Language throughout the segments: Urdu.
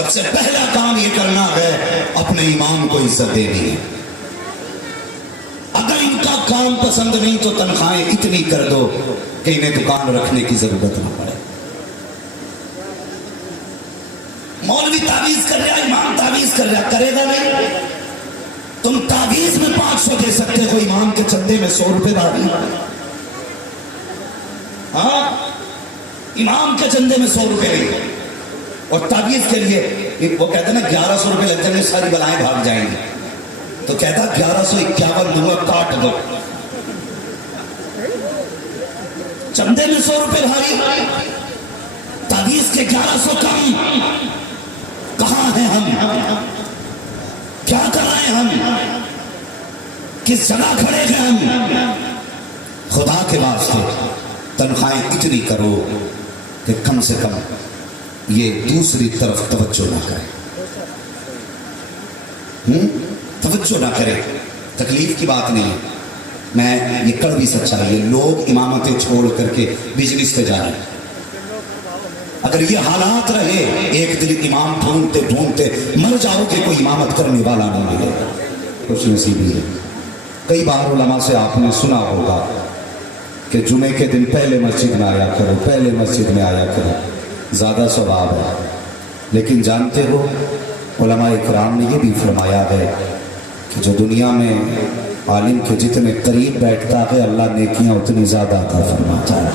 سب سے پہلا کام یہ کرنا ہے اپنے امام کو عزت دینی ہے. اگر ان کا کام پسند نہیں تو تنخواہیں اتنی کر دو کہ انہیں دکان رکھنے کی ضرورت نہ پڑے. مولوی تعویذ کر رہا، امام تعویذ کر رہا، کرے گا نہیں. تم تعویذ میں 500 دے سکتے ہو، امام کے چندے میں 100 روپے ڈالی. ہاں، امام کے چندے میں 100 روپے نہیں. اور تعویذ کے لیے وہ کہتا ہے نا 1100 روپے لگ جائیں گے، ساری بلائیں بھاگ جائیں گی. تو کہتا 1151 دوں گا، کاٹ دو. چندے میں 100 روپے بھاری، تعویذ کے 1100 کم. کہاں ہیں ہم؟ کیا کر رہے ہیں ہم؟ کس جگہ کھڑے ہیں ہم؟ خدا کے واسطے تنخواہیں اتنی کرو کہ کم سے کم یہ دوسری طرف توجہ نہ کرے. توجہ نہ کرے. تکلیف کی بات نہیں ہے، میں یہ کڑوی سچائی ہے. لوگ امامتیں چھوڑ کر کے بزنس پہ جا رہے ہیں. اگر یہ حالات رہے ایک دن امام ڈھونڈتے ڈھونڈتے مر جاؤ کہ کوئی امامت کرنے والا نہ ملے. خوش نصیبی ہے. کئی بار علماء سے آپ نے سنا ہوگا کہ جمعے کے دن پہلے مسجد میں آیا کرو، پہلے مسجد میں آیا کرو، زیادہ ثواب ہے. لیکن جانتے ہو علماء اکرام نے یہ بھی فرمایا ہے کہ جو دنیا میں عالم کے جتنے قریب بیٹھتا ہے اللہ نیکیاں اتنی زیادہ عطا فرماتا ہے.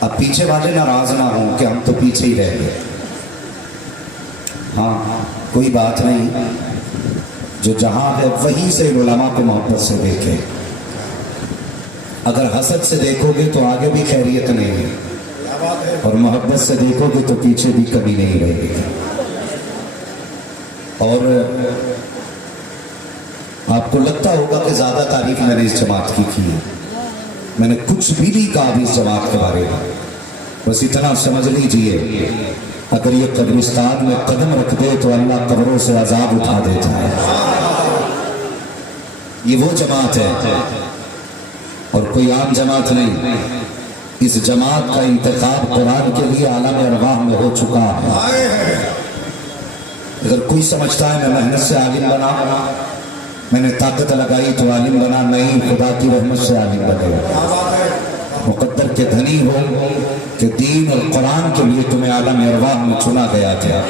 اب پیچھے والے ناراض نہ ہوں کہ ہم تو پیچھے ہی رہ گئے. ہاں کوئی بات نہیں، جو جہاں ہے وہیں سے علماء کو محبت سے دیکھے. اگر حسد سے دیکھو گے تو آگے بھی خیریت نہیں ہے، اور محبت سے دیکھو گے تو پیچھے بھی کبھی نہیں رہے گی. اور آپ کو لگتا ہوگا کہ زیادہ تعریف میں نے اس جماعت کی ہے. میں نے کچھ بھی نہیں کہا اس جماعت کے بارے میں. بس اتنا سمجھ لیجئے اگر یہ قبرستان میں قدم رکھ دے تو اللہ قبروں سے عذاب اٹھا دیتا ہے. یہ وہ جماعت ہے اور کوئی عام جماعت نہیں. اس جماعت کا انتخاب قرآن کے لیے عالم ارواح میں ہو چکا ہے. اگر کوئی سمجھتا ہے میں محنت سے عالم بنا، میں نے طاقت لگائی تو عالم بنا، نہیں، خدا کی رحمت سے عالم بنے. مقدر کے دھنی ہو کہ دین اور قرآن کے لیے تمہیں عالم ارواح میں چنا گیا تھا.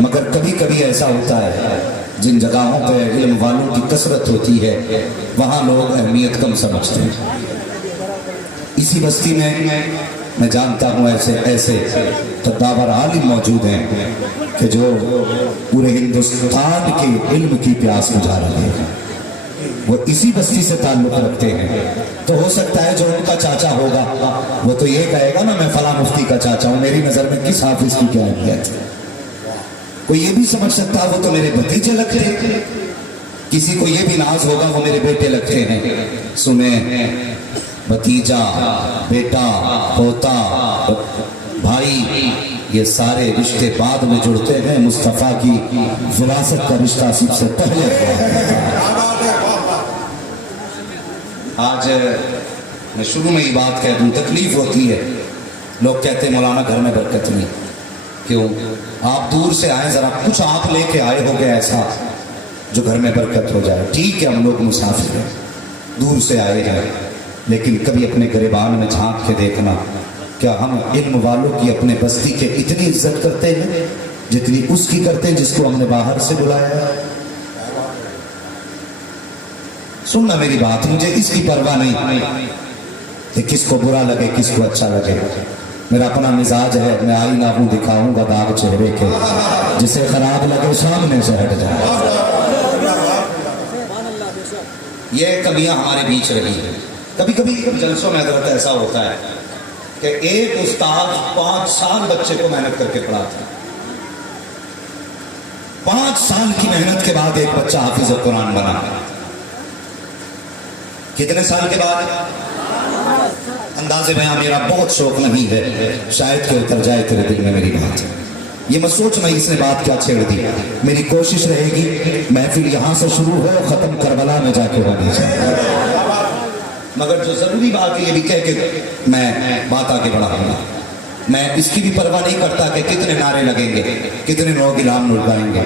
مگر کبھی کبھی ایسا ہوتا ہے جن جگہوں پہ علم والوں کی کثرت ہوتی ہے وہاں لوگ اہمیت کم سمجھتے ہیں. اسی بستی میں جانتا ہوں ایسے قداور عالم موجود ہیں کہ جو پورے ہندوستان کے علم کی پیاس بجھا رہے ہیں. وہ اسی بستی سے تعلق رکھتے ہیں. تو ہو سکتا ہے جو ان کا چاچا ہوگا وہ تو یہ کہے گا نا میں فلاں مفتی کا چاچا ہوں، میری نظر میں کس حافظ کی کیا اہمیت ہے. کوئی یہ بھی سمجھ سکتا ہے وہ تو میرے بھتیجے لگتے ہیں. کسی کو یہ بھی ناز ہوگا وہ میرے بیٹے لگتے ہیں. سنیں، بھتیجا، بیٹا، پوتا، بھائی، یہ سارے رشتے بعد میں جڑتے ہیں. مصطفیٰ کی وراثت کا رشتہ سب سے پہلے ہوا. آج میں شروع میں یہ بات کہہ دوں، تکلیف ہوتی ہے. لوگ کہتے ہیں مولانا گھر میں برکت نہیں. کیوں؟ آپ دور سے آئے، ذرا کچھ آپ لے کے آئے ہوگے ایسا جو گھر میں برکت ہو جائے. ٹھیک ہے ہم لوگ مسافر ہیں، دور سے آئے ہیں، لیکن کبھی اپنے گریبان میں جھانک کے دیکھنا، کیا ہم علم والوں کی اپنے بستی کے اتنی عزت کرتے ہیں جتنی اس کی کرتے ہیں جس کو ہم نے باہر سے بلایا ہے؟ سننا میری بات، مجھے اس کی پرواہ نہیں کہ کس کو برا لگے کس کو اچھا لگے. میرا اپنا مزاج ہے، میں آئینہ ہوں، دکھاؤں گا داغ چہرے کے، جسے خراب لگے سامنے سے ہٹ جائے. یہ کمیاں ہمارے بیچ رہی ہیں. کبھی کبھی جلسوں میں حضرت ایسا ہوتا ہے کہ ایک استاد 5 سال بچے کو محنت کر کے پڑھاتا ہے. 5 سال کی محنت کے بعد ایک بچہ حافظ قرآن بنا. کتنے سال کے بعد؟ اندازے بیاں میرا بہت شوق نہیں ہے، شاید کہ اتر جائے تیرے دل میں میری بات. یہ مت سوچ میں اس نے بات کیا چھیڑ دی. میری کوشش رہے گی محفل یہاں سے شروع ہو، ختم کربلا میں جا کے ہونی چاہیے. مگر جو ضروری بات ہے یہ بھی کہہ کے میں بات آگے بڑھاؤں گا. میں اس کی بھی پرواہ نہیں کرتا کہ کتنے نعرے لگیں گے، کتنے لوگ انعام لٹائیں گے.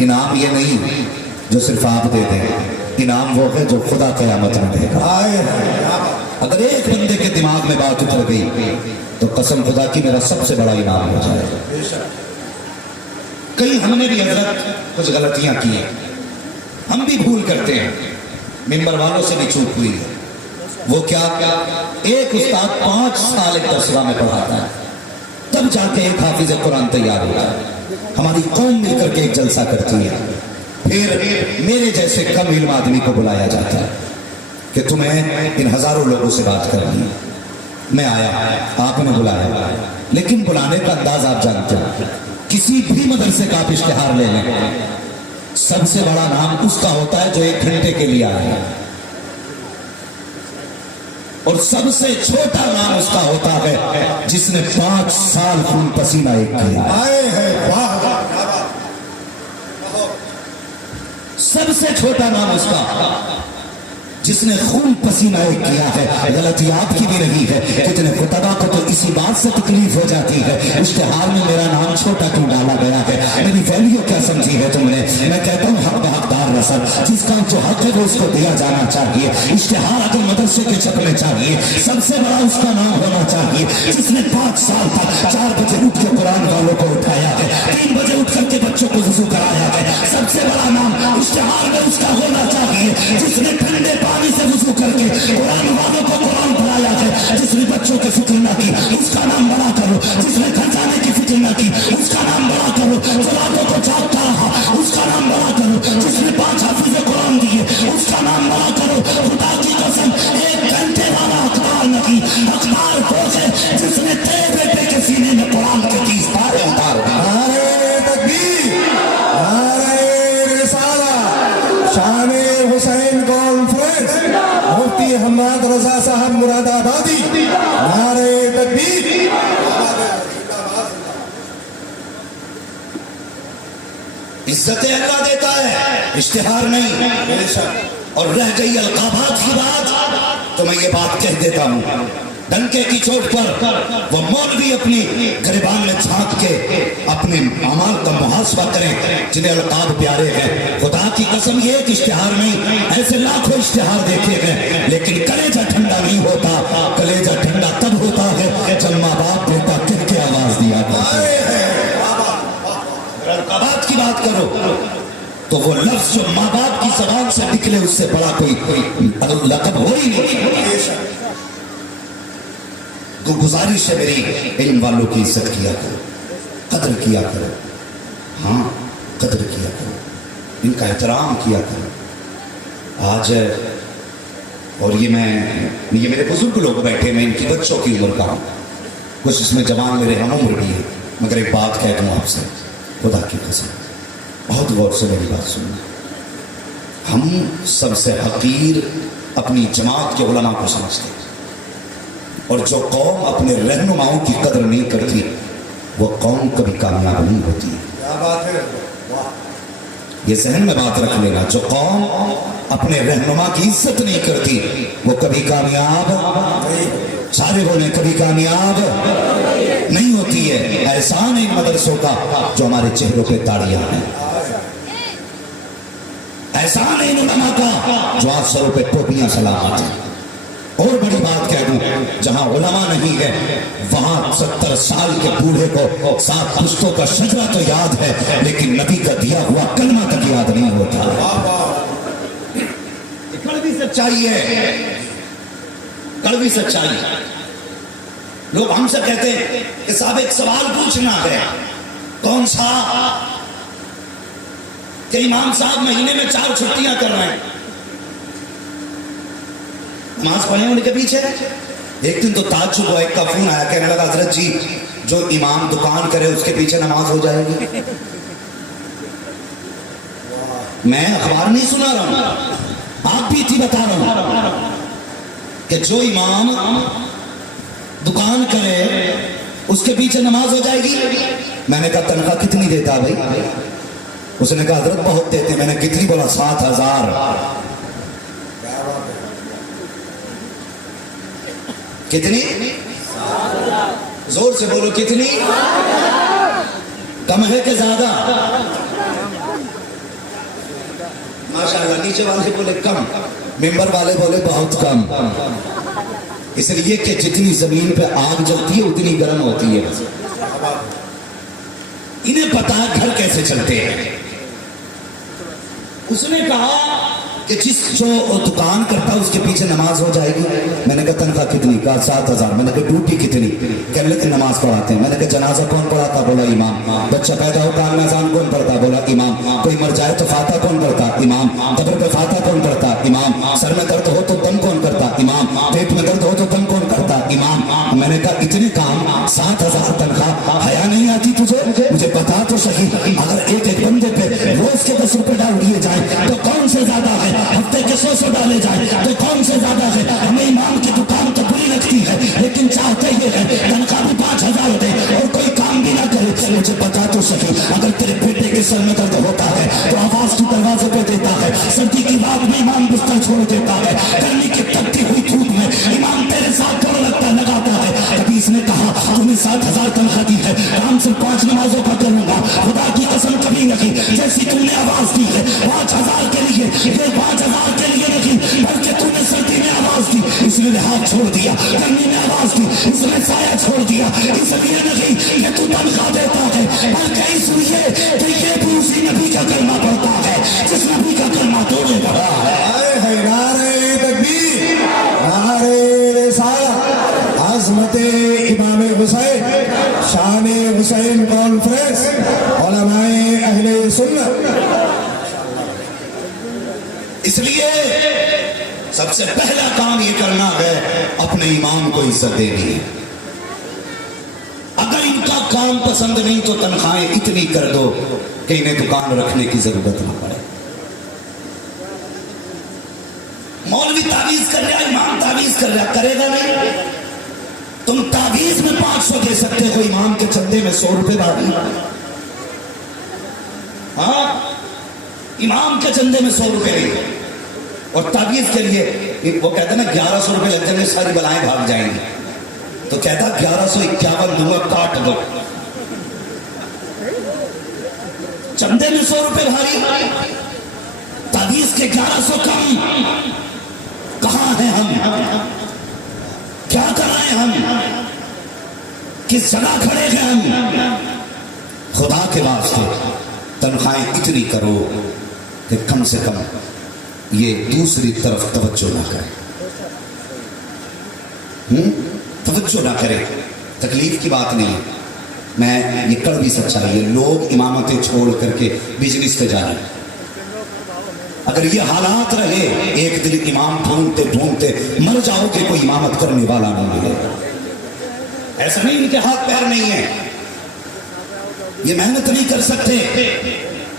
انعام یہ نہیں جو صرف آپ دے دیں، انعام وہ ہے جو خدا قیامت میں دے گا. اگر ایک بندے کے دماغ میں بات اتر گئی تو قسم خدا کی میرا سب سے بڑا انعام ہو جائے گا. کئی ہم نے بھی حضرت کچھ غلطیاں کی ہیں، ہم بھی بھول کرتے ہیں، ممبر والوں سے بھی چوک ہوئی ہے. وہ کیا ایک استاد 5 سال ایک درسگاہ میں پڑھاتا ہے، تب جا کے ایک حافظ قرآن تیار ہوتا ہے. ہماری قوم مل کر کے ایک جلسہ کرتی ہے، پھر میرے جیسے کم علم آدمی کو بلایا جاتا ہے کہ تمہیں ان ہزاروں لوگوں سے بات کرنی ہے. میں آیا، آپ نے بلایا، لیکن بلانے کا انداز آپ جانتے ہیں. کسی بھی مدرسے کا آپ اشتہار لے لیں، سب سے بڑا نام اس کا ہوتا ہے جو 1 گھنٹے کے لیے آیا ہے، اور سب سے چھوٹا نام اس کا ہوتا ہے جس نے 5 سال خون پسینہ ایک کیا. سب سے چھوٹا نام اس کا جس نے خون پسینہ ایک کیا ہے. غلطی آپ کی بھی نہیں ہے، کتنے خطبہ کو تو اسی بات سے تکلیف ہو جاتی ہے اشتہار میں میرا نام چھوٹا کیوں ڈالا گیا ہے، میری ویلیو کیا سمجھی ہے تم نے. میں کہتا ہوں حق حقدار رسل، جس کا جو حق ہے وہ اس کو دیا جانا چاہیے. اشتہار اگر مدرسے کے چپنے چاہیے، سب سے بڑا اس کا نام ہونا چاہیے جس نے 5 سال تک 4 بجے اٹھ کے قرآن والوں کو اٹھایا ہے، 3 بجے اٹھ کر کے بچوں کو وضو کرایا ہے. سب سے بڑا نام اشتہار میں اس کا ہونا چاہیے جس نے ٹھنڈے پانی سے وضو کر کے قرآن والوں کو قرآن پڑھایا ہے. جس نے بچوں کی فکر نہ کی اس کا نام بڑا کرو، جس نے گھر جانے کی فکر نہ کی اس کا نام بڑا کرو، جو راتوں کو جاگتا رہا اس کا نام بڑا کرو، جس نے 5 حافظ قرآن دیے اس کا نام بڑا کرو. خدا کی قسم 1 گھنٹے والا اخبار نہیں، اخبار وہ ہے جس نے تیرے بیٹے کے سینے میں قرآن کے 30 پارے اتار دیے. تکبیر، نعرہ رسالہ، شان حسین کانفرنس، مفتی حماد رضا صاحب مراد آبادی. نعرہ تکبیر. عزت اللہ دیتا ہے، اشتہار نہیں. اور رہ گئی القابات کی بات تو میں یہ بات کہہ دیتا ہوں، ڈنکے کی چوٹ پر وہ مولوی اپنی گریبان میں جھانک کے اپنے اعمال کا محاسبہ کریں جنہیں القاب پیارے ہیں. خدا کی قسم یہ ایک اشتہار نہیں، ایسے لاکھوں اشتہار دیکھے ہیں، لیکن کلیجہ ٹھنڈا نہیں ہوتا. کلیجہ ٹھنڈا تب ہوتا ہے جب ماں باپ بیٹا کہہ کے آواز دیا کرتے ہیں. القابات کی بات کرو تو وہ لفظ جو ماں باپ کی زبان سے نکلے اس سے بڑا کوئی لقب ہو ہی نہیں. تو گزارش ہے میری، علم والوں کی عزت کیا کرو، قدر کیا کرو. ہاں قدر کیا کرو، ان کا احترام کیا کرو. آج اور یہ میرے بزرگ لوگ بیٹھے، میں ان کی بچوں کی عمر کا ہوں، کچھ اس میں جوان میرے ہم عمر بھی ہے، مگر ایک بات کہہ دوں آپ سے، خدا کی قسم بہت غور سے میری بات سننا. ہم سب سے حقیر اپنی جماعت کے علماء کو سمجھتے ہیں، اور جو قوم اپنے رہنماؤں کی قدر نہیں کرتی وہ قوم کبھی کامیاب نہیں ہوتی. کیا بات ہے، یہ ذہن میں بات رکھ لینا، جو قوم اپنے رہنما کی عزت نہیں کرتی وہ کبھی کامیاب، سارے بولیں کبھی کامیاب نہیں ہوتی ہے. احسان ہے ان مدرسوں کا جو ہمارے چہروں پہ تاڑیاں ہیں، احسان ہے ان علماء کا جو آج سروں پہ ٹوپیاں سلامت ہیں. اور بڑی بات کہہ دوں، جہاں علماء نہیں ہے وہاں 70 سال کے بوڑھے کو 7 پشتوں کا شجرہ تو یاد ہے لیکن نبی کا دیا ہوا کلمہ تک یاد نہیں ہوتا. کڑوی سچائی ہے، کڑوی سچائی. لوگ ہم سے کہتے ہیں کہ صاحب ایک سوال پوچھنا ہے. کون سا؟ کہ امام صاحب مہینے میں 4 چھٹیاں کر رہے ہیں، نماز پڑھنے ان کے پیچھے. ایک دن تو تعجب ہوا، ایک کا فون آیا، کہنے لگا حضرت جی جو امام دکان کرے اس کے پیچھے نماز ہو جائے گی. میں اخبار نہیں سنا رہا ہوں، آپ بھی تھی بتا رہا ہوں کہ جو امام دکان کرے اس کے پیچھے نماز ہو جائے گی. میں نے کہا تنخواہ کتنی دیتا بھائی؟ اس نے کہا حضرت بہت دیتے. میں نے کتنی بولا 7,000. کتنی؟ زور سے بولو کتنی؟ کم ہے کہ زیادہ؟ ماشاءاللہ نیچے والے بولے کم، ممبر والے بولے بہت کم، اس لیے کہ جتنی زمین پہ آگ جلتی ہے اتنی گرم ہوتی ہے. انہیں پتا گھر کیسے چلتے ہیں. اس نے کہا کہ جو دکان کرتا اس کے پیچھے نماز ہو جائے گی. میں نے کہا تنخواہ کتنی؟ کہا 7,000. میں نے کہا ڈیوٹی کتنی؟ کہنے لگے نماز پڑھاتے ہیں. میں نے کہا جنازہ کون پڑھاتا؟ بولا امام. بچہ پیدا ہو کان میں اذان کون پڑھتا؟ بولا امام. کوئی مر جائے تو فاتحہ کون پڑھتا؟ امام. قبر پہ فاتحہ کون پڑھتا؟ امام. سر میں درد ہو تو دم کون کرتا؟ امام. پیٹ میں درد ہو تو دم کون کرتا؟ امام. میں نے کہا اتنے کام 7,000 تنخواہ، حیا نہیں آتی تجھے؟ مجھے بتا تو صحیح، اگر ایک ایک بندے پہ روز کے 10 روپے ڈال دیے جائیں تو کون سے زیادہ ہے؟ ہفتے کے 100 ڈالے جائیں تو کون سے زیادہ ہے؟ ہمیں امام کی دکان تو بری لگتی ہے لیکن چاہتے یہ ہے تنخواہ بھی 5,000 دے اور کوئی کام بھی نہ کرے. مجھے بتا تو صحیح، اگر تیرے بیٹے کے سر میں درد ہوتا ہے تو آواز تو دروازے پہ دیتا ہے، سردی کی رات میں امام بستر چھوڑ دیتا ہے، گرمی کی تپتی ہوئی دھوپ میں امام تیرے ساتھ دوڑ لگاتا ہے. کبھی اس نے کہا تمہیں 7,000 تنخواہ دی ہے، کام صرف 5 نمازوں کا کروں گا. خدا کی قسم کبھی نہیں، جیسی تم نے آواز دی ہے 5,000 کے لیے، یہ 5,000 کے لیے نہیں بلکہ تم نے سردی میں آواز دی اس نے ہاتھ چھوڑ دیا، گرمی میں آواز دی اس نے سایہ چھوڑ دیا. اس لیے نہیں کہ تو تنخواہ دیتا ہے بلکہ اس لیے کہ یہ بھی اسی نبی کا کلمہ پڑھتا ہے جس نبی کا کلمہ تو نے پڑھا ہے. نعرہ تکبیر، نعرہ رسالہ، عظمت امام حسین، شان حسین کانفرنس، علماء اہل سنت. اس لیے سب سے پہلا کام یہ کرنا ہے اپنے امام کو عزت دینی ہے. اگر ان کا کام پسند نہیں تو تنخواہیں اتنی کر دو کہ انہیں دکان رکھنے کی ضرورت نہ پڑے. مولوی تعویذ کر رہا، امام تعویذ کر رہا، کرے گا نہیں. تم تعویذ میں 500 دے سکتے ہو، امام کے چندے میں 100 روپے ڈال. ہاں، امام کے چندے میں 100 روپے نہیں. اور تعویذ کے لیے وہ کہتا ہے نا 1,100 روپے لگ جائیں گے ساری بلائیں بھاگ جائیں گی. تو کہتا 1,151 دوں گا، کاٹ دو. چندے میں 100 روپے بھاری، تعویذ کے 1,100 کم. کہاں ہیں ہم؟ کیا کر رہے ہیں ہم؟ کس جگہ کھڑے ہیں ہم؟ خدا کے واسطے تنخواہیں اتنی کرو کہ کم سے کم یہ دوسری طرف توجہ نہ کرے. توجہ نہ کرے. تکلیف کی بات نہیں، میں یہ کڑوی سچائی ہے. لوگ امامتیں چھوڑ کر کے بزنس پہ جا رہے ہیں. اگر یہ حالات رہے ایک دن امام ڈھونڈتے ڈھونڈتے مر جاؤ کہ کوئی امامت کرنے والا نہیں ملے. ایسا نہیں ان کے ہاتھ پیر نہیں ہے، یہ محنت نہیں کر سکتے،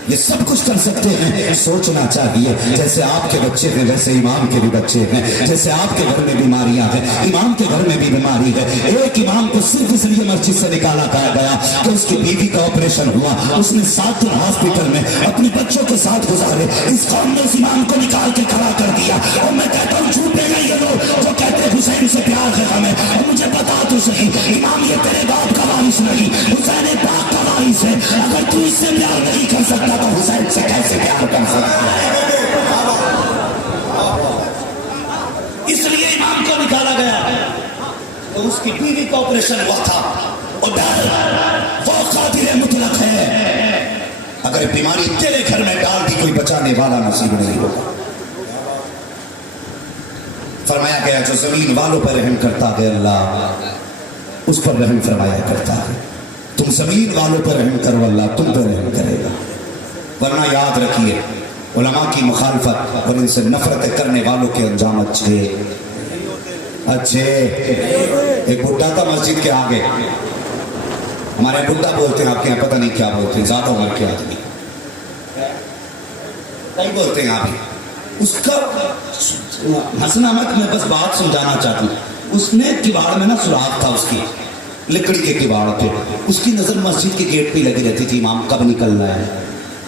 یہ سب کچھ کر سکتے ہیں. سوچنا چاہیے جیسے آپ کے بچے ہیں ویسے امام کے بھی بچے ہیں. جیسے آپ کے گھر میں بیماریاں ہیں امام کے گھر میں بھی بیماری ہے. ایک امام کو صرف اس لیے مسجد سے نکالا گیا کہ اس کی بیوی کا آپریشن ہوا، اس نے 7 دن ہاسپٹل میں اپنے بچوں کے ساتھ گزارے. اس قوم نے اس امام کو نکال کے کھڑا کر دیا. اور میں کہتا ہوں جھوٹے ہیں یہ لوگ جو کہتے ہیں حسین سے پیار ہے ہمیں. اور مجھے بتا تو صحیح، امام یہ تیرے باپ کا وارث نہیں، حسین پاک کا وارث ہے. اگر تو اس سے پیار نہیں کر سکتا تو حسین سے کیسے پیار کر سکتا ہے؟ اس لیے امام کو نکالا گیا تو اس کی بیوی کا آپریشن ہوا تھا. اور ڈر وہ قادر مطلق ہے، اگر بیماری تیرے گھر میں ڈال دی کوئی بچانے والا نصیب نہیں ہوگا. فرمایا گیا جو زمین والوں پر رحم کرتا ہے اللہ اس پر رحم فرمایا کرتا ہے. تم زمین والوں پر رحم کرو اللہ تم پر رحم کرے گا. ورنہ یاد رکھیے علماء کی مخالفت اور ان سے نفرت کرنے والوں کے انجام اچھے. ایک بڈھا تھا مسجد کے آگے، ہمارے بڈھا بولتے ہیں، آپ کے یہاں پتہ نہیں کیا بولتے ہیں، زیادہ عمر کے آدمی نہیں بولتے ہیں آپ. اس کا ہنسنا مت، میں بس بات سمجھانا چاہتا ہوں. اس نے کباڑ میں نا سوراخ تھا، اس کی لکڑی کے کباڑ تھے. اس کی نظر مسجد کے گیٹ پہ لگی رہتی تھی، امام کب نکلنا ہے،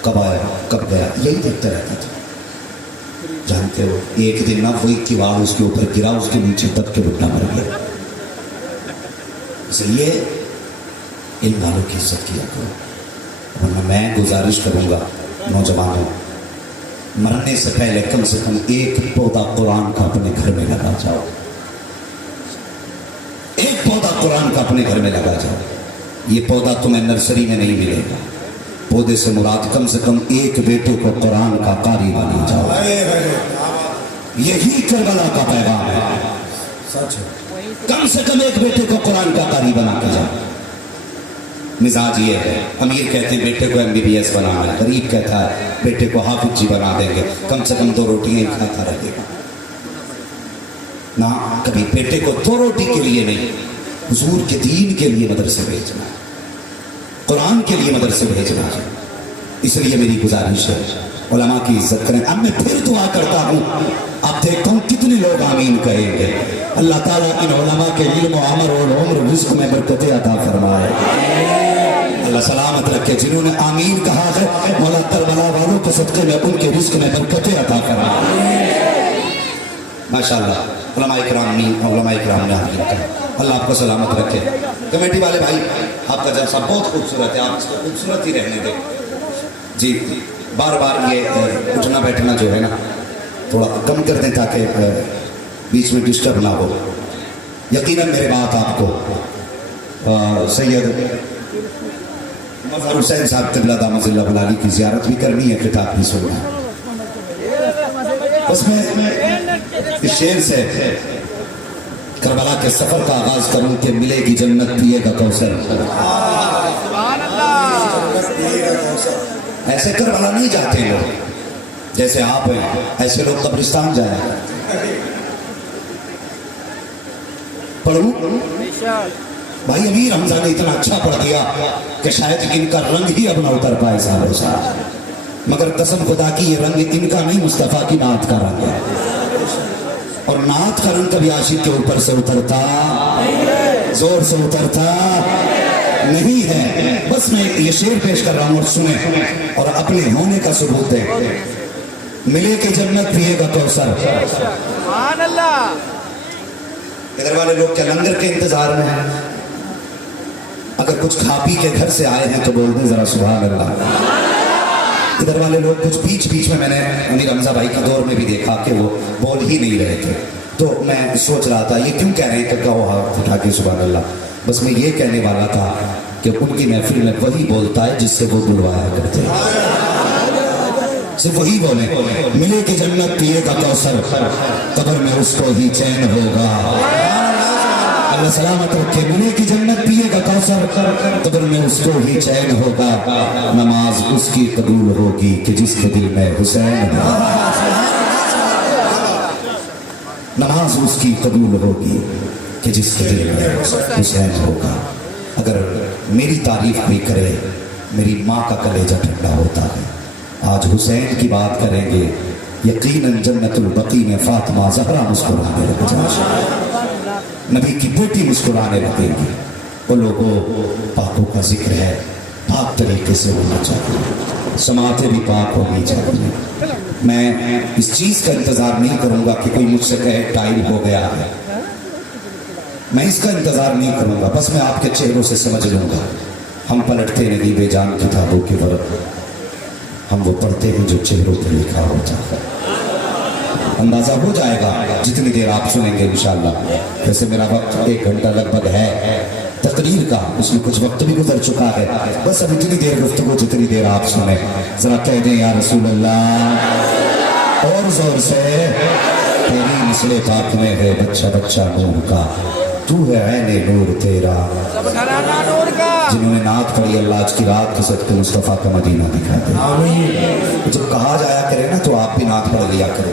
کب آیا کب گیا، یہی دیکھتا رہتا تھا. جانتے ہو ایک دن نہ وہی کباڑ اس کے اوپر گرا، اس کے نیچے دب کے بڈھا مر گیا. اس لیے علم والوں کی عزت کیا کرو. ورنہ میں گزارش کروں گا نوجوانوں، مرنے سے پہلے کم سے کم ایک پودا قرآن کا اپنے گھر میں لگا جاؤ. ایک پودا قرآن کا اپنے گھر میں لگا جاؤ. یہ پودا تمہیں نرسری میں نہیں ملے گا. پودے سے مراد کم سے کم ایک بیٹے کو قرآن کا قاری بنا جاؤ. یہی کربلا کا پیغام ہے. کم سے کم ایک بیٹے کو قرآن کا قاری بنا کے جاؤ. مزاج یہ ہے، امیر کہتے ہیں بیٹے کو MBBS بنانا ہے، غریب کہتا ہے بیٹے کو حافظ جی بنا دیں گے، کم سے کم 2 روٹیاں ہی کھاتا رہے گا. نہ کبھی بیٹے کو 2 روٹی کے لیے نہیں، حضور کے دین کے لیے مدرسے بھیجنا ہے، قرآن کے لیے مدرسے بھیجنا ہے. اس لیے میری گزارش ہے علماء کی عزت کریں. اب میں پھر دعا کرتا ہوں، اب دیکھتا ہوں کتنے لوگ آمین کہیں گے. اللہ تعالیٰ ان علماء کے علم و عمر اور عمر رزق میں برکتیں عطا فرمائے. اللہ سلامت رکھے. جنہوں نے آمین کہا ہے مولا کربلا والوں کے صدقے میں ان کے رزق میں برکتیں عطا فرمائے. ماشاءاللہ علماء اکرام نے آمین کہا. اللہ آپ کو سلامت رکھے. کمیٹی والے بھائی، آپ کا جلسہ بہت خوبصورت ہے، آپ اس کو خوبصورت ہی رہنے دیں. جی بار بار یہ اٹھنا بیٹھنا جو ہے نا تھوڑا کم کر دیں تاکہ بیچ میں ڈسٹرب نہ ہو. یقیناً میرے بات آپ کو سید مظہر حسین صاحب قبلہ دامت اللہ بلالی کی زیارت بھی کرنی ہے، خطاب بھی سننا ہے. اس میں اس شعر سے کربلا کے سفر کا آغاز کروں کہ ملے گی جنت پیے گا کوثر. ایسے کربلا نہیں جاتے لوگ جیسے آپ ہیں، ایسے لوگ قبرستان جائیں. پڑھوں بھائی امیر حمزہ نے اتنا اچھا پڑھ دیا کہ شاید ان کا رنگ ہی اب نہ اتر پائے صاحب صاحب، مگر قسم خدا کی یہ رنگ ان کا نہیں، مصطفیٰ کی نعت کا رنگ ہے. اور نعت کا رنگ کبھی عاشق کے اوپر سے اترتا، زور سے اترتا نہیں ہے. بس میں یہ شعر پیش کر رہا ہوں اور سنیں اور اپنے ہونے کا ثبوت دیں. ملے کہ جنت پیے گا کوثر. سبحان اللہ. ادھر والے لوگ کیا لنگر کے انتظار میں ہیں؟ اگر کچھ کھا پی کے گھر سے آئے ہیں تو بول دیں ذرا سبحان اللہ. ادھر والے لوگ کچھ بیچ میں نے امیر حمزہ بھائی کے دور میں بھی دیکھا کہ وہ بول ہی نہیں رہے تھے، تو میں سوچ رہا تھا یہ کیوں کہہ رہے ہیں کہ کہو ہاتھ اٹھا کے سبحان اللہ. بس میں یہ کہنے والا تھا کہ ان کی محفل میں وہی بولتا ہے جس سے وہ بلوایا کرتے ہیں، صرف وہی بولیں. ملے کہ جنت پیے گا کوثر، قبر میں اس کو ہی چین ہوگا. اللہ سلامت رکھے. ملے کی جنت پیے گا کوثر، قبر میں اس کو ہی چین ہوگا. نماز اس کی قبول ہوگی کہ جس کے دل میں حسین ہو. نماز اس کی قبول ہوگی کہ جس کے دل میں حسین ہوگا. اگر میری تعریف کوئی کرے میری ماں کا کلیجہ ٹھنڈا ہوتا ہے. آج حسین کی بات کریں گے، یقیناً جنت البقیع میں فاطمہ زہرا مسکرانے لگ جائے، نبی کی بیٹی مسکرانے لگے گی. وہ لوگوں پاکوں کا ذکر ہے، پاک طریقے سے ہونا چاہیے، سماعتیں بھی پاک ہونی چاہیے. میں اس چیز کا انتظار نہیں کروں گا کہ کوئی مجھ سے کہے ٹائم ہو گیا ہے، میں اس کا انتظار نہیں کروں گا. بس میں آپ کے چہروں سے سمجھ لوں گا. ہم پلٹتے نہیں بے جان کتابوں کے ورق، ہم وہ پڑھتے ہیں جو چہروں پر لکھا ہوتا ہے. اندازہ ہو جائے گا جتنی دیر آپ سنیں گے انشاءاللہ. ویسے میرا وقت 1 گھنٹہ لگ بھگ ہے تقریر کا، اس میں کچھ وقت بھی گزر چکا ہے. بس اب اتنی دیر گفتگو جتنی دیر آپ سنیں. ذرا کہہ دیں یا رسول اللہ اور زور سے. تیری نسل پاک میں ہے بچہ بچہ نور کا، تو ہے عین نور تیرا. جنہوں نے نعت پڑھی اللہ آج کی رات کے صدقے مصطفیٰ کا مدینہ دکھا دے. جب کہا جایا کرے نا تو آپ بھی نعت پڑھ لیا کرے.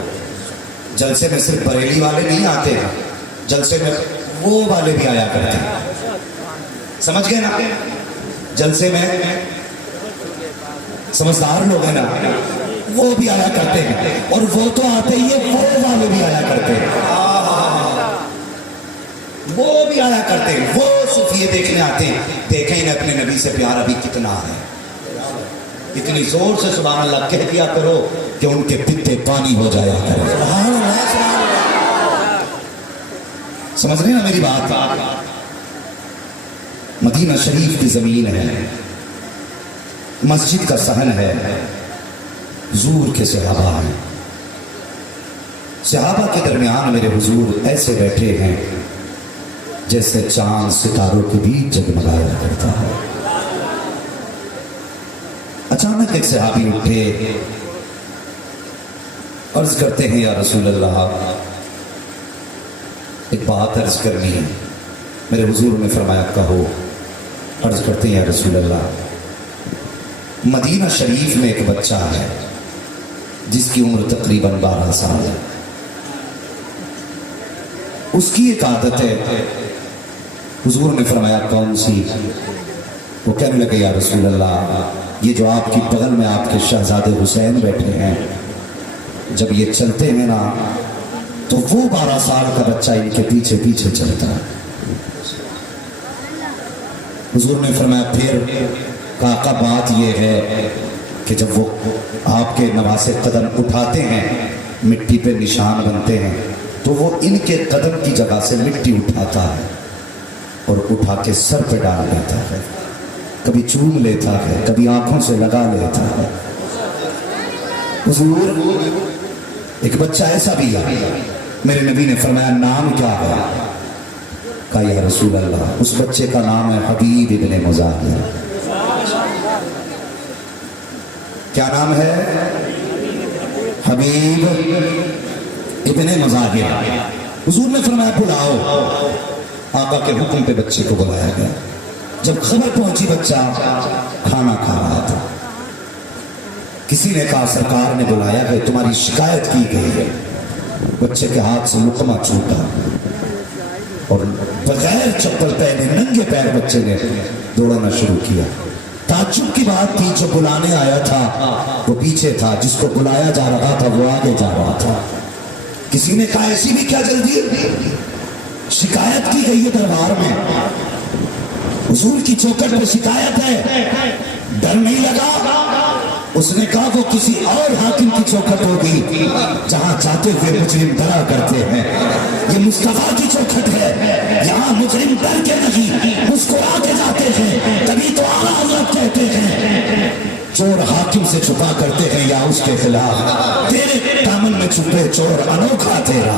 جلسے میں صرف بریلی والے نہیں آتے، جلسے میں وہ والے بھی آیا کرتے ہیں. سمجھ گئے نا؟ جلسے میں سمجھدار لوگ ہیں نا، وہ بھی آیا کرتے ہیں. اور وہ تو آتے ہی ہیں، وہ والے بھی آیا کرتے ہیں، وہ بھی آیا کرتے ہیں. وہ صرف یہ دیکھنے آتے ہیں دیکھیں انہیں اپنے نبی سے پیار ابھی کتنا ہے. اتنی زور سے سبحان اللہ کہہ دیا کرو کہ ان کے پتے پانی ہو جایا کرے. سمجھ رہے نا میری بات؟ مدینہ شریف کی زمین ہے، مسجد کا صحن ہے، حضور کے صحابہ ہیں، صحابہ کے درمیان میرے حضور ایسے بیٹھے ہیں جیسے چاند ستاروں کے بیچ جگمگایا کرتا ہے۔ اچانک ایک صحابی اٹھے، عرض کرتے ہیں یا رسول اللہ ایک بات عرض کرنی ہے۔ میرے حضور نے فرمایا کہو۔ عرض کرتے ہیں یا رسول اللہ مدینہ شریف میں ایک بچہ ہے جس کی عمر تقریباً 12 سال ہے، اس کی ایک عادت ہے۔ حضور نے فرمایا کون سی؟ وہ کہنے لگے یا رسول اللہ یہ جو آپ کی بغل میں آپ کے شہزادے حسین بیٹھے ہیں، جب یہ چلتے ہیں نا تو وہ 12 سال کا بچہ ان کے پیچھے پیچھے چلتا ہے۔ حضور نے فرمایا پھر کاقا بات یہ ہے کہ جب وہ آپ کے نواسے قدم اٹھاتے ہیں مٹی پہ نشان بنتے ہیں تو وہ ان کے قدم کی جگہ سے مٹی اٹھاتا ہے اور اٹھا کے سر پہ ڈال دیتا ہے، کبھی چوم لیتا ہے، کبھی آنکھوں سے لگا لیتا ہے۔ حضور ایک بچہ ایسا بھی ہے، میرے نبی نے فرمایا نام کیا ہے؟ کہا یا رسول اللہ اس بچے کا نام ہے حبیب ابن مزاحم۔ کیا نام ہے؟ حبیب ابن مزاحم۔ حضور نے فرمایا بلاؤ۔ آقا کے حکم پہ بچے کو بلایا گیا۔ جب خبر پہنچی بچہ کھانا کھا رہا تھا، کسی نے کہا سرکار نے بلایا ہے، تمہاری شکایت کی گئی ہے۔ بچے کے ہاتھ سے لقمہ چھوٹا اور بغیر چپل پہنے ننگے پیر بچے نے دوڑنا شروع کیا۔ تعجب کی بات تھی جو بلانے آیا تھا وہ پیچھے تھا، جس کو بلایا جا رہا تھا وہ آگے جا رہا تھا۔ کسی نے کہا ایسی بھی کیا جلدی؟ شکایت کی گئی ہے دربار میں، حضور کی چوکھٹ پہ شکایت ہے، ڈر نہیں لگا؟ اس نے کہا وہ کسی اور حاکم کی چوکھٹ ہوگی جہاں جاتے ہوئے مجرم ڈرا کرتے ہیں، یہ مصطفیٰ کی چوکھٹ ہے، یہاں مجرم ڈر کے نہیں مسکرا کے جاتے ہیں، تبھی تو اعلیٰ حضرت کہتے ہیں چور حاکم سے چھپا کرتے ہیں یا اس کے خلاف، تیرے دامن میں چھپے چور انوکھا تیرا۔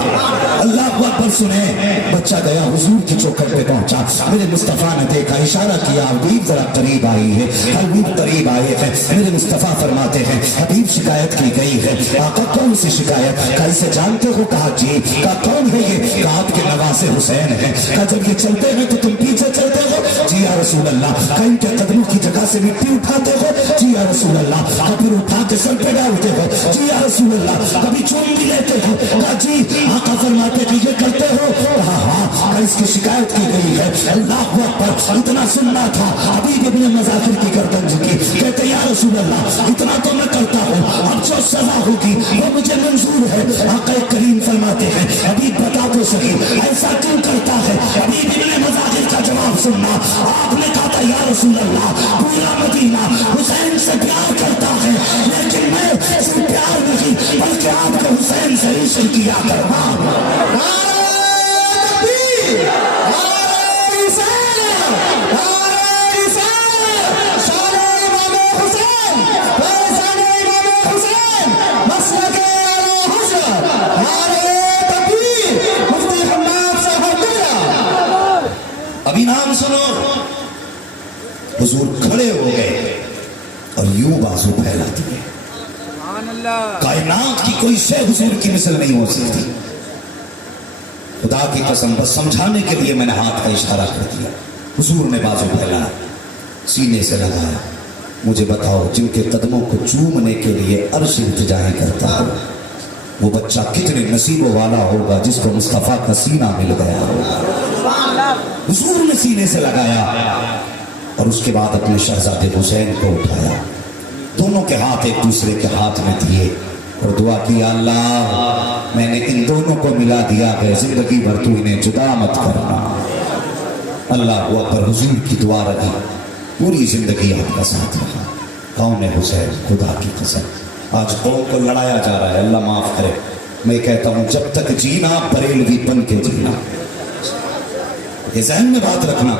اللہ اکبر سنیں۔ بچہ گیا حضور کی چوکھٹ پہ پہنچا، میرے مصطفیٰ نے دیکھا، اشارہ کیا حبیب ذرا قریب آئی ہے، حبیب قریب آئے ہیں۔ میرے مصطفیٰ فرماتے ہیں حبیب شکایت کی گئی ہے۔ آقا کون سی شکایت؟ کہا اسے جانتے ہو؟ کہا جی۔ کہا کون ہے یہ؟ کہا آپ کے نواسے حسین ہیں۔ کہا جب یہ چلتے ہیں تو تم پیچھے چلتے ہو؟ جی یا رسول اللہ۔ کہا ان کے قدموں کی جگہ سے مٹی اٹھاتے ہو؟ جی یا رسول اللہ۔ پھر اٹھا کے سر پہ ڈالتے ہو؟ جی یا رسول اللہ۔ کبھی چوم بھی لیتے ہو؟ کہا جی۔ آقا فرماتے کہ یہ کرتے ہو؟ کہا ہاں۔ کہا اس کی شکایت کی گئی ہے۔ اللہ اکبر، اتنا سننا تھا۔ حبیب ابن مزاحم کی گردن جھکی، کہتے یا رسول اللہ اتنا تو میں کرتا ہوں، اب جو سزا ہوگی وہ مجھے منظور ہے۔ آقا کریم فرماتے ہیں حبیب بتا تو صحیح ایسا کیوں کرتا ہے؟ حبیب ابن مزاحم کا جواب سننا۔ آپ نے کہا تھا یا رسول اللہ پورا مدینہ حسین سے پیار کرتا ہے، لیکن میں صرف پیار نہیں بلکہ آپ کو حسین سے عشق کیا کرتا ہوں۔ ابھی نام سنو۔ حضور کھڑے ہو گئے اور یوں بازو پھیلا دیے۔ کائنات کی کوئی شے حضور کی مثل نہیں ہو سکتی۔ خدا کی قسم بس سمجھانے کے لیے میں نے ہاتھ کا اشارہ کر دیا۔ حضور نے بازو پھیلایا، سینے سے لگایا، مجھے بتاؤ جن کے قدموں کو چومنے کے لیے عرش التجائیں کرتا ہے وہ بچہ کتنے نصیبوں والا ہوگا جس کو مصطفیٰ کا سینہ مل گیا ہوگا۔ حضور نے سینے سے لگایا اور اس کے بعد اپنے شہزادے حسین کو اٹھایا، دونوں کے ہاتھ ایک دوسرے کے ہاتھ میں دیے اور دعا کی اللہ میں نے ان دونوں کو ملا دیا ہے، زندگی بھر تو انہیں جدا مت کرنا۔ اللہ اکبر، حضور کی دعا رہی، پوری زندگی آپ کا ساتھ رہا۔ کون ہے حسین؟ خدا کی قسم آج قوم کو لڑایا جا رہا ہے، اللہ معاف کرے۔ میں کہتا ہوں جب تک جینا بریلوی بن کے جینا، یہ ذہن میں بات رکھنا،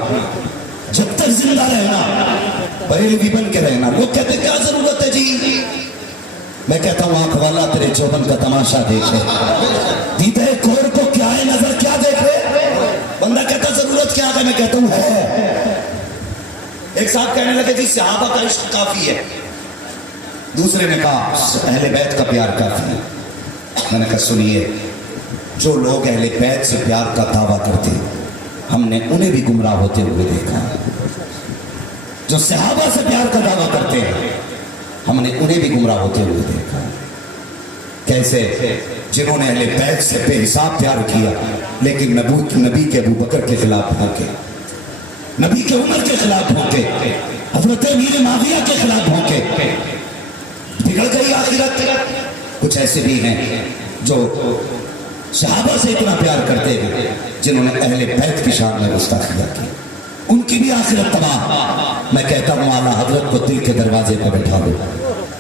جب تک زندہ رہنا بریلوی بن کے رہنا. لوگ کہتے ہیں کیا ضرورت ہے جی؟ میں کہتا ہوں آنکھ والا تیرے چوبن کا تماشا دیکھے. دیدہ کور کو کیا ہے نظر کیا دیکھے؟ بندہ کہتا ضرورت کیا ہے؟ میں کہتا ہوں ہے. ایک صاحب کہنے لگے جی صحابہ کا عشق کافی ہے. دوسرے نے کہا اہل بیت کا پیار کافی ہے. میں نے کہا سنیے، جو لوگ اہل بیت سے پیار کا دعویٰ کرتے ہم نے انہیں بھی گمراہ ہوتے ہوئے دیکھا. جو صحابہ سے پیار کا دعویٰ کرتے ہیں ہم نے انہیں بھی گمراہ ہوتے ہوئے دیکھا. کیسے؟ جنہوں نے اہل بیت سے بے حساب پیار کیا لیکن نبی کے ابو بکر کے خلاف بھونکے، نبی کے عمر کے خلاف بھونکے، حضرت امیر معاویہ کے خلاف بھونکے. بگڑ گئی آخرت. کچھ ایسے بھی ہیں جو صحابہ سے اتنا پیار کرتے ہیں جنہوں نے اہل بیت کی شان میں گستاخیاں کی، ان کی بھی آخرت تباہ. میں کہتا ہوں اعلیٰ حضرت کو دل کے دروازے پہ بٹھا دو.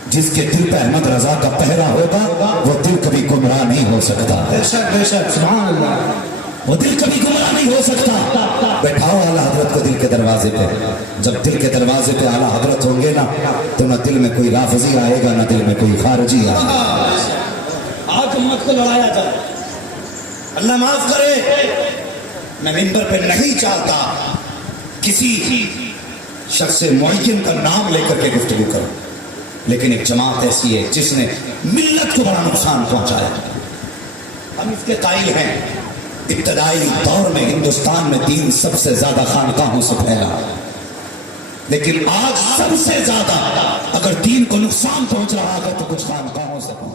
جس کے دل پہ احمد رضا کا پہرا ہوگا وہ دل کبھی گمراہ نہیں ہو سکتا. بے شک سبحان اللہ. وہ دل کبھی گمراہ نہیں ہو سکتا. بیٹھاؤ اعلیٰ حضرت کو دل کے دروازے پہ. جب دل کے دروازے پہ اعلیٰ حضرت ہوں گے نا تو نہ دل میں کوئی رافضی آئے گا نہ دل میں کوئی خارجی آئے گا. آج امت کو لڑایا جائے. اللہ معاف کرے، میں منبر پہ نہیں چاہتا کسی شخص معین کا نام لے کر کے گفتگو کروں، لیکن ایک جماعت ایسی ہے جس نے ملت کو بڑا نقصان پہنچایا. ہم اس کے قائل ہیں ابتدائی دور میں ہندوستان میں دین سب سے زیادہ خانقاہوں سے پھیلا، لیکن آج سب سے زیادہ اگر دین کو نقصان پہنچ رہا ہے تو کچھ خانقاہوں سے پہنچ